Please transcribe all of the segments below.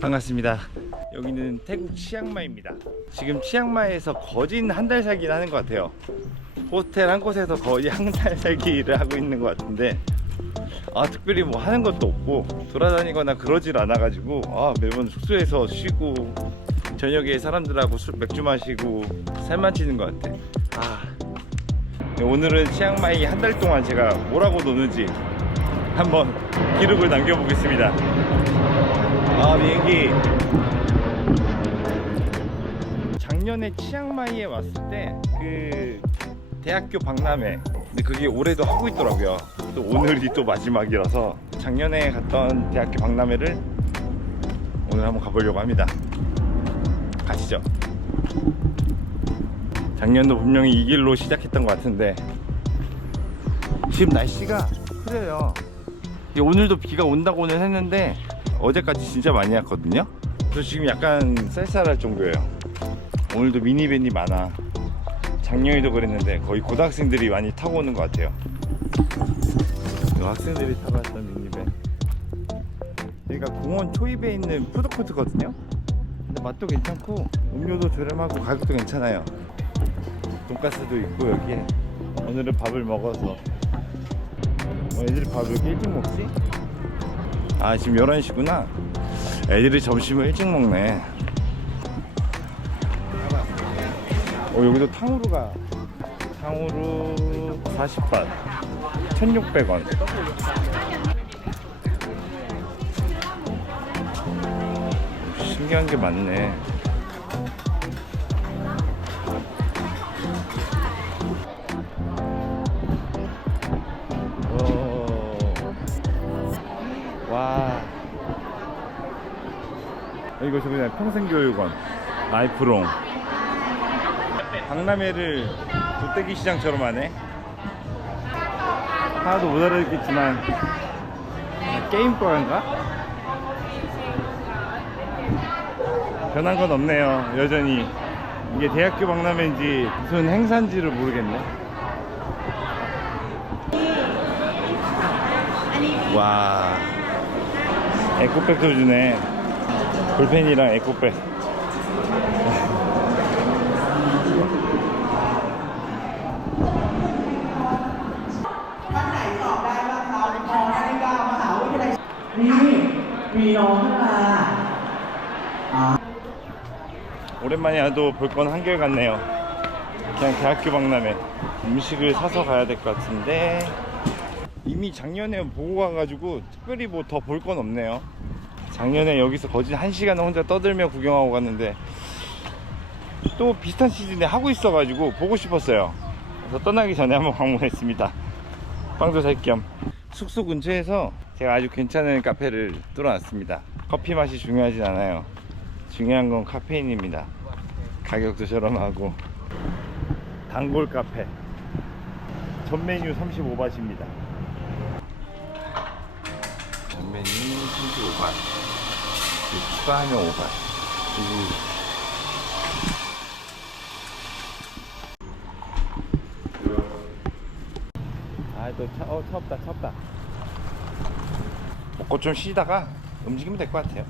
반갑습니다. 여기는 태국 치앙마이입니다. 지금 치앙마이에서 거진 한 달 살기를 하는 것 같아요. 호텔 한 곳에서 거의 한 달 살기를 하고 있는 것 같은데 아 특별히 뭐 하는 것도 없고 돌아다니거나 그러질 않아 가지고 아 매번 숙소에서 쉬고 저녁에 사람들하고 술 맥주 마시고 살만 찌는 것 같아. 아 오늘은 치앙마이 한 달 동안 제가 뭐라고 노는지 한번 기록을 남겨보겠습니다. 아 비행기. 작년에 치앙마이에 왔을 때 그 대학교 박람회 근데 그게 올해도 하고 있더라고요. 또 오늘이 또 마지막이라서 작년에 갔던 대학교 박람회를 오늘 한번 가보려고 합니다. 가시죠. 작년도 분명히 이 길로 시작했던 것 같은데. 지금 날씨가 흐려요 오늘도 비가 온다고는 했는데 어제까지 진짜 많이 왔거든요. 그래서 지금 약간 쌀쌀할 정도예요. 오늘도 미니밴이 많아. 작년에도 그랬는데 거의 고등학생들이 많이 타고 오는 것 같아요. 이 학생들이 타고 왔던 미니밴. 여기가 공원 초입에 있는 푸드코트거든요. 근데 맛도 괜찮고 음료도 저렴하고 가격도 괜찮아요. 돈가스도 있고 여기에 오늘은 밥을 먹어서 어, 애들이 밥을 일찍 먹지? 아 지금 11시구나. 애들이 점심을 일찍 먹네. 어 여기도 탕후루가 탕후루 40ባት 1600원. 신기한 게 많네 이거 저기 평생교육원 라이프롱. 박람회를 도떼기 시장처럼 하네. 하나도 못 알아듣겠지만 게임과인가? 변한 건 없네요 여전히. 이게 대학교 박람회인지 무슨 행사인지를 모르겠네. 와. 에코백도 주네 볼펜이랑 에코백 오랜만에 와도 볼 건 한결 같네요. 그냥 대학교 박람회 음식을 사서 가야 될 것 같은데. 이미 작년에 보고 가가지고 특별히 뭐 더 볼 건 없네요 작년에 여기서 거진 한 시간을 혼자 떠들며 구경하고 갔는데 또 비슷한 시즌에 하고 있어 가지고 보고 싶었어요. 그래서 떠나기 전에 한번 방문했습니다. 빵도 살 겸. 숙소 근처에서 제가 아주 괜찮은 카페를 뚫어놨습니다. 커피 맛이 중요하진 않아요. 중요한 건 카페인입니다. 가격도 저렴하고. 단골 카페. 전 메뉴 35바트입니다 35바 추가하면 5바 아또 차, 어, 차 없다 차 없다. 먹고 좀 쉬다가 움직이면 될 것 같아요.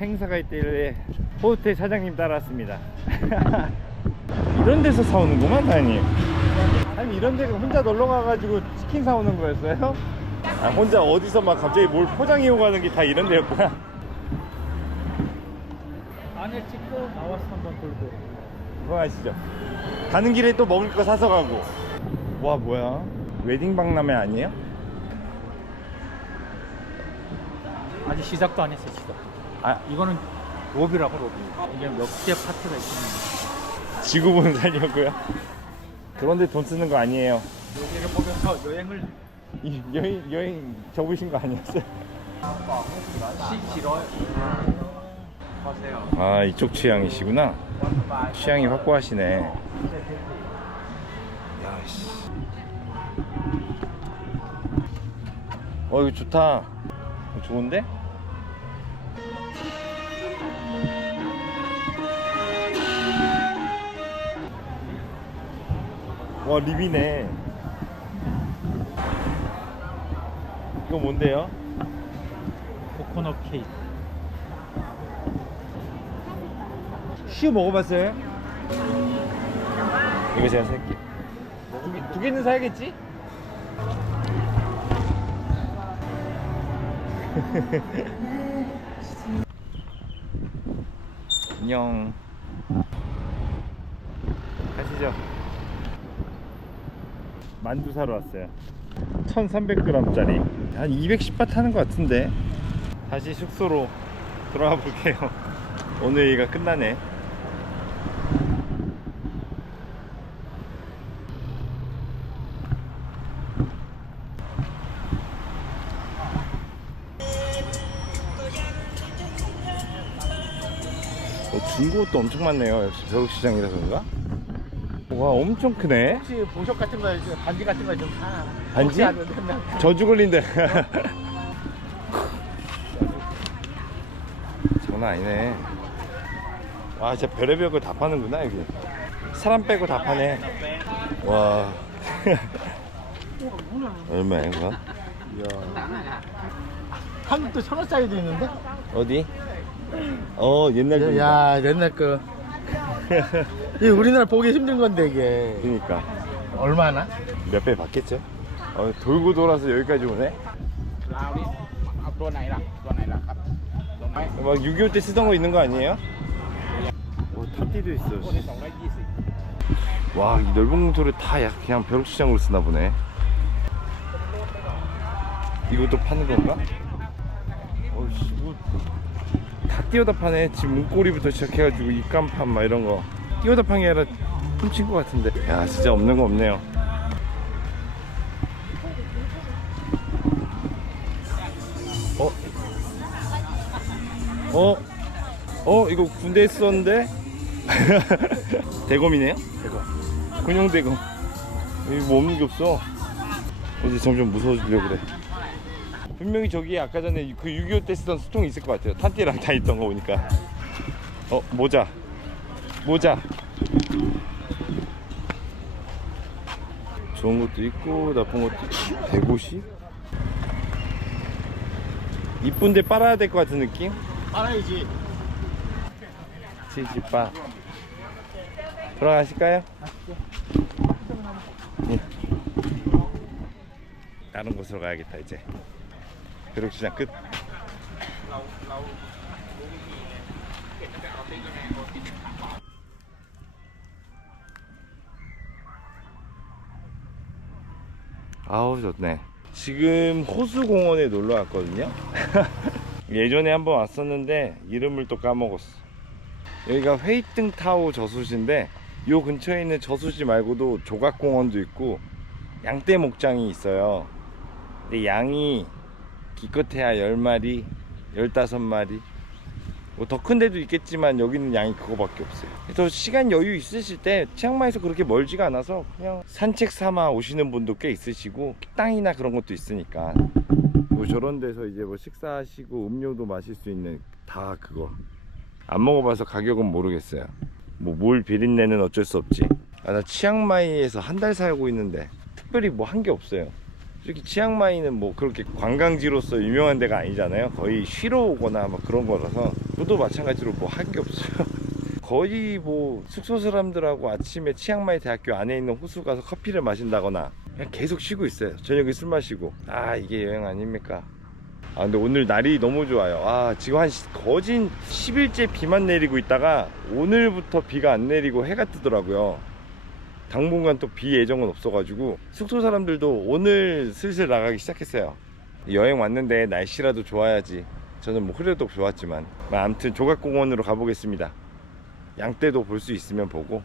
행사가 있길래 호텔 사장님 따라왔습니다 이런 데서 사오는구만 다니 아니 이런 데 혼자 놀러 가가지고 치킨 사오는 거였어요? 아, 혼자 어디서 막 갑자기 뭘 포장해 오고 가는 게 다 이런 데였구나. 안에 찍고 나와서 한번 돌고. 그만하시죠? 가는 길에 또 먹을 거 사서 가고. 와 뭐야? 웨딩 박람회 아니에요? 아직 시작도 안 했어 시작. 아. 이거는 로비라고 로비. 이게 몇 개 파트가 있으면 지구본 살려고요? 그런데 돈 쓰는 거 아니에요. 여기를 보면서 여행을 이 여행 여행 접으신 거 아니었어요? 시 길어요. 하세요. 아 이쪽 취향이시구나. 취향이 확고하시네. 야씨. 어 이거 좋다. 좋은데? 와 립이네 이거 뭔데요? 코코넛 케이크. 시우 먹어봤어요? 이거 제가 살게 두, 개, 두 개는 사야겠지? 안녕 가시죠 만두 사러 왔어요. 1300g짜리. 한 210바 타는 것 같은데. 다시 숙소로 돌아가 볼게요. 오늘 일가 끝나네. 어, 중고도 엄청 많네요. 역시 벼룩시장이라서 그런가? 와 엄청 크네 혹시 보석 같은 거, 반지 같은 거 좀 사. 반지? 저주 걸린다 장난 아니네 와 진짜 별의별 걸 다 파는구나 여기 사람 빼고 다 파네 와 얼마야 이거? 한국도 천 원 짜리도 있는데? 어디? 어 옛날 돈 야, 옛날 거. 이 우리나라 보기 힘든 건데 이게 그러니까 얼마나? 몇 배 받겠죠? 어, 돌고 돌아서 여기까지 오네 เรานี่เอาตัวไหนล่ะ ตัวไหนล่ะครับตัวไหน 막 6.25 때 쓰던 거 있는 거 아니에요? 오 탑띠도 있어 ตัวนี้220 와, 이 넓은 공터를 다 약- 그냥 벼룩시장으로 쓰나 보네. 이것도 파는 건가? 어이씨, 뭐, 다 띄어다 파네. 지금 문고리부터 시작해가지고 입간판 막 이런 거. 띄어다 판게 아니라 훔친 것 같은데. 야, 진짜 없는 거 없네요. 어? 어? 어? 이거 군대에 썼는데? 대검이네요? 대검. 군용 대검. 여기 뭐 없는 게 없어. 이제 점점 무서워지려고 그래. 분명히 저기 아까 전에 그 6.25 때 쓰던 수통이 있을 것 같아요. 탄띠랑 다 있던 거 보니까. 어, 모자. 모자. 좋은 것도 있고, 나쁜 것도 있고. 150? 이쁜데 빨아야 될 것 같은 느낌? 알아야지. 70바. 돌아가실까요? 예. 다른 곳으로 가야겠다 이제. 벼룩시장 끝. 아우 좋네. 지금 호수공원에 놀러 왔거든요. 예전에 한번 왔었는데 이름을 또 까먹었어. 여기가 회이등 타오 저수지인데 요 근처에 있는 저수지 말고도 조각공원도 있고 양떼 목장이 있어요. 근데 양이 기껏해야 10마리, 15마리 뭐 더 큰 데도 있겠지만 여기는 양이 그거밖에 없어요. 그래서 시간 여유 있으실 때 치앙마이에서 그렇게 멀지가 않아서 그냥 산책 삼아 오시는 분도 꽤 있으시고 식당이나 그런 것도 있으니까 뭐 저런 데서 이제 뭐 식사하시고 음료도 마실 수 있는 다 그거 안 먹어봐서 가격은 모르겠어요. 뭐 뭘 비린내는 어쩔 수 없지. 아, 나 치앙마이에서 한 달 살고 있는데 특별히 뭐 한 게 없어요. 솔직히 치앙마이는 뭐 그렇게 관광지로서 유명한 데가 아니잖아요. 거의 쉬러 오거나 막 그런 거라서 저도 마찬가지로 뭐한게 없어요. 거의 뭐 숙소 사람들하고 아침에 치앙마이 대학교 안에 있는 호수 가서 커피를 마신다거나 그냥 계속 쉬고 있어요. 저녁에 술 마시고 아 이게 여행 아닙니까? 아 근데 오늘 날이 너무 좋아요 아 지금 한 시- 거진 10일째 비만 내리고 있다가 오늘부터 비가 안 내리고 해가 뜨더라고요 당분간 또 비 예정은 없어가지고 숙소 사람들도 오늘 슬슬 나가기 시작했어요 여행 왔는데 날씨라도 좋아야지 저는 뭐 흐려도 좋았지만 뭐 아무튼 조각공원으로 가보겠습니다 양떼도 볼 수 있으면 보고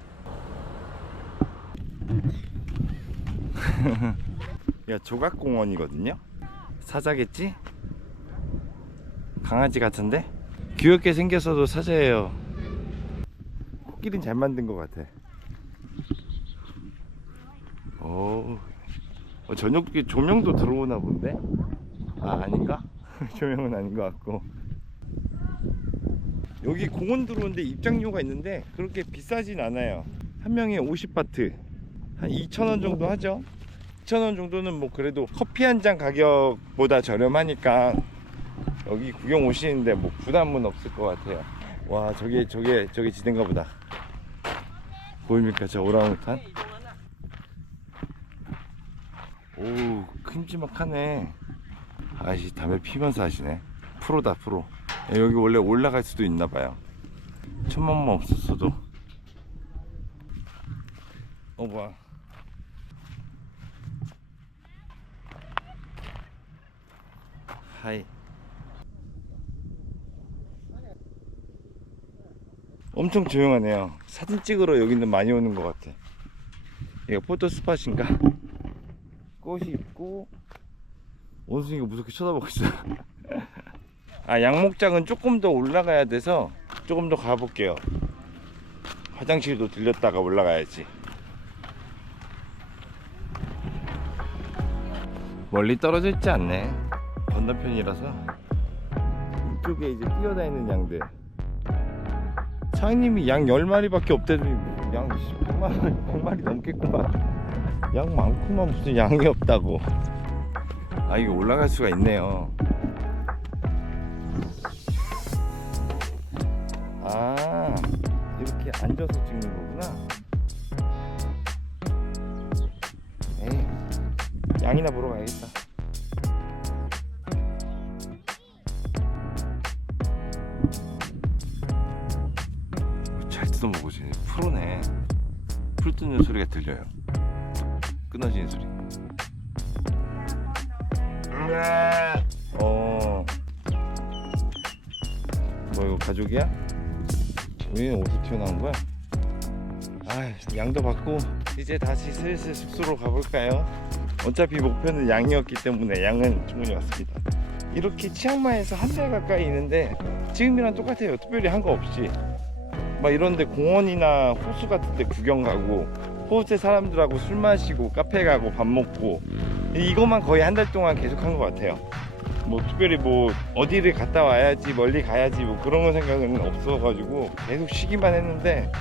야 조각공원이거든요 사자겠지? 강아지 같은데? 귀엽게 생겼어도 사자예요. 코끼리는 잘 만든 것 같아. 오, 어, 저녁에 조명도 들어오나 본데? 아, 아닌가? 조명은 아닌 것 같고. 여기 공원 들어오는데 입장료가 있는데 그렇게 비싸진 않아요. 한 명에 50바트. 한 2,000원 정도 하죠 2,000원 정도는 뭐 그래도 커피 한 잔 가격보다 저렴하니까 여기 구경 오시는데 뭐 부담은 없을 것 같아요 와 저게 저게 저게 지대인가 보다 보입니까 저 오랑우탄 오 큼지막하네. 아이씨 담배 피면서 하시네. 프로다 프로. 여기 원래 올라갈 수도 있나 봐요. 천만만 없었어도. 어 뭐야. 하이. 엄청 조용하네요. 사진 찍으러 여기는 많이 오는 것 같아. 이거 포토 스팟인가 꽃이 있고 원숭이가 무섭게 쳐다보고 있어 아 양목장은 조금 더 올라가야 돼서 조금 더 가볼게요. 화장실도 들렸다가 올라가야지. 멀리 떨어져 있지 않네. 건너편이라서. 이쪽에 이제 뛰어다니는 양들. 사장님이 양 10마리밖에 없대더니 양 100마리, 100마리 넘겠구만 양 많구만. 무슨 양이 없다고. 아 이게 올라갈 수가 있네요. 아 이렇게 앉아서 찍는 거구나. 에이 양이나 보러 가야겠다. 잘 뜯어먹으시네. 프로네. 풀 뜯는 소리가 들려요 끊어지는 소리 어. 뭐 이거 가족이야? 왜 어디서 튀어나온 거야? 아, 양도 받고 이제 다시 슬슬 숙소로 가볼까요? 어차피 목표는 양이었기 때문에 양은 충분히 왔습니다. 이렇게 치앙마이에서 한 달 가까이 있는데 지금이랑 똑같아요. 특별히 한 거 없이 막 이런데 공원이나 호수 같은 데 구경 가고 호수에 사람들하고 술 마시고 카페 가고 밥 먹고 이것만 거의 한 달 동안 계속 한 것 같아요. 뭐 특별히 뭐 어디를 갔다 와야지 멀리 가야지 뭐 그런 거 생각은 없어가지고 계속 쉬기만 했는데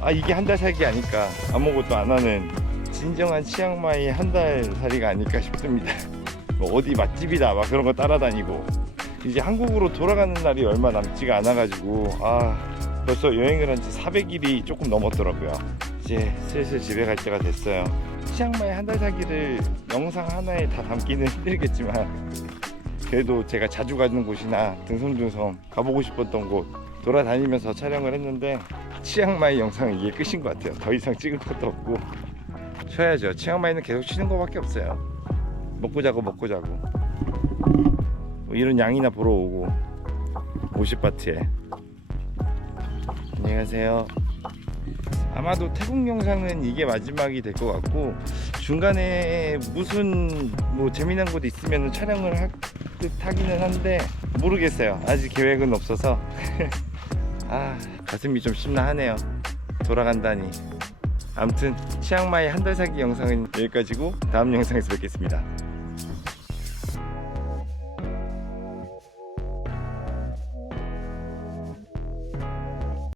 아 이게 한 달 살기 아닐까 아무것도 안 하는 진정한 치앙마이 한 달 살이가 아닐까 싶습니다. 뭐 어디 맛집이다 막 그런 거 따라다니고 이제 한국으로 돌아가는 날이 얼마 남지가 않아 가지고 아 벌써 여행을 한 지 400일이 조금 넘었더라고요. 이제 슬슬 집에 갈 때가 됐어요. 치앙마이 한 달 살기를 영상 하나에 다 담기는 힘들겠지만 그래도 제가 자주 가는 곳이나 등섬등섬 가보고 싶었던 곳 돌아다니면서 촬영을 했는데 치앙마이 영상은 이게 끝인 것 같아요. 더 이상 찍을 것도 없고 쉬어야죠. 치앙마이는 계속 쉬는 것밖에 없어요. 먹고 자고 먹고 자고 뭐 이런 양이나 보러 오고 오십바트에 안녕하세요. 아마도 태국 영상은 이게 마지막이 될 것 같고 중간에 무슨 뭐 재미난 곳 있으면 촬영을 할 듯 하기는 한데 모르겠어요. 아직 계획은 없어서 아 가슴이 좀 심란하네요. 돌아간다니. 아무튼 치앙마이 한 달 살기 영상은 여기까지고 다음 영상에서 뵙겠습니다.